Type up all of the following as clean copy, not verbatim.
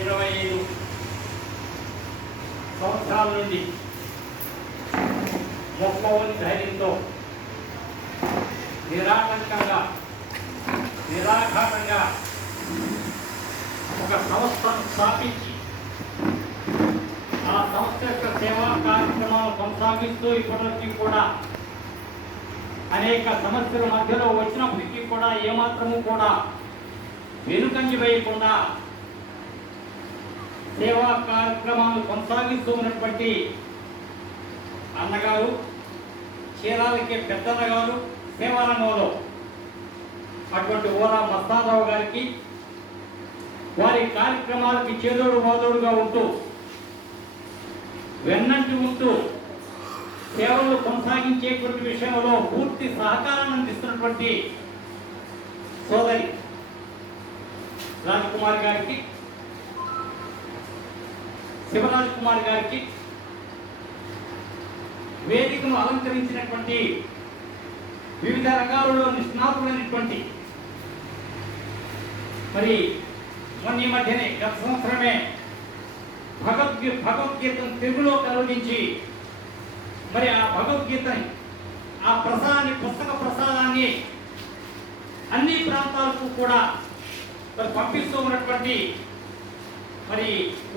25 సంవత్సరాల నుండి మొక్కవని ధైర్యంతో నిరాటంకంగా నిరాఘాతంగా ఒక సంస్థను స్థాపించి ఆ సంస్థ యొక్క సేవా కార్యక్రమాలు కొనసాగిస్తూ ఇప్పటికీ కూడా అనేక సమస్యల మధ్యలో వచ్చినప్పటికీ కూడా ఏమాత్రము కూడా వెనుకంజ వేయకుండా సేవా కార్యక్రమాలు కొనసాగిస్తూ ఉన్నటువంటి అన్నగారు, చీరాలకి పెద్దన్నగారు సేవా రంగంలో అటువంటి ఓరా మస్తానరావు గారికి వారి కార్యక్రమాలకి చేదోడు మోదోడుగా ఉంటూ వెన్నంటి ఉంటూ సేవలు కొనసాగించేటువంటి విషయంలో పూర్తి సహకారాన్ని అందిస్తున్నటువంటి సోదరి రాజకుమారి గారికి, శివరాజ్ కుమార్ గారికి, వేదికను అలంకరించినటువంటి వివిధ రంగాలలో నిష్ణాతులైనటువంటి మరి మొన్న ఈ మధ్యనే గత సంవత్సరమే భగవద్గీతను తెలుగులో కలుగించి మరి ఆ భగవద్గీతని ఆ ప్రసాదాన్ని పుస్తక ప్రసాదాన్ని అన్ని ప్రాంతాలకు కూడా మరి పంపిస్తూ ఉన్నటువంటి మరి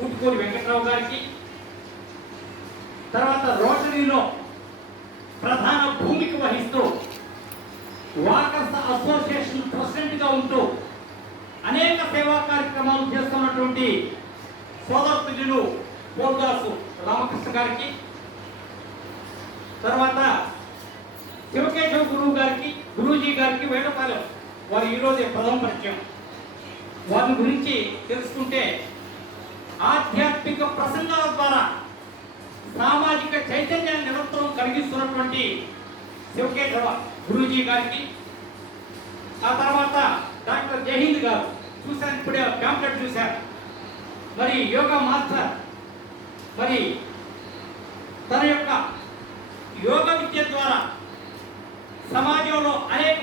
ఊటుకూరి వెంకట్రావు గారికి, తర్వాత రోటరీలో ప్రధాన భూమిక వహిస్తూ వాకర్స్ అసోసియేషన్ ప్రెసిడెంట్గా ఉంటూ అనేక సేవా కార్యక్రమాలు చేస్తున్నటువంటి సోదరులు పోల్దాసు రామకృష్ణ గారికి, తర్వాత శివకేశవ గురూజీ గారికి వేటపాలెం వారు ఈరోజే ప్రథమ పరిచయం. వారి గురించి తెలుసుకుంటే ఆధ్యాత్మిక ప్రసంగాల ద్వారా సామాజిక చైతన్యాన్ని నిరంతరం కలిగిస్తున్నటువంటి శివకేశవ గురూజీ గారికి, ఆ తర్వాత డాక్టర్ జహీద్ గారు చూశాను, ఇప్పుడే ప్యాంప్లెట్ చూశారు. మరి యోగా మాస్టర్ మరి తన యొక్క యోగ విద్య ద్వారా సమాజంలో అనేక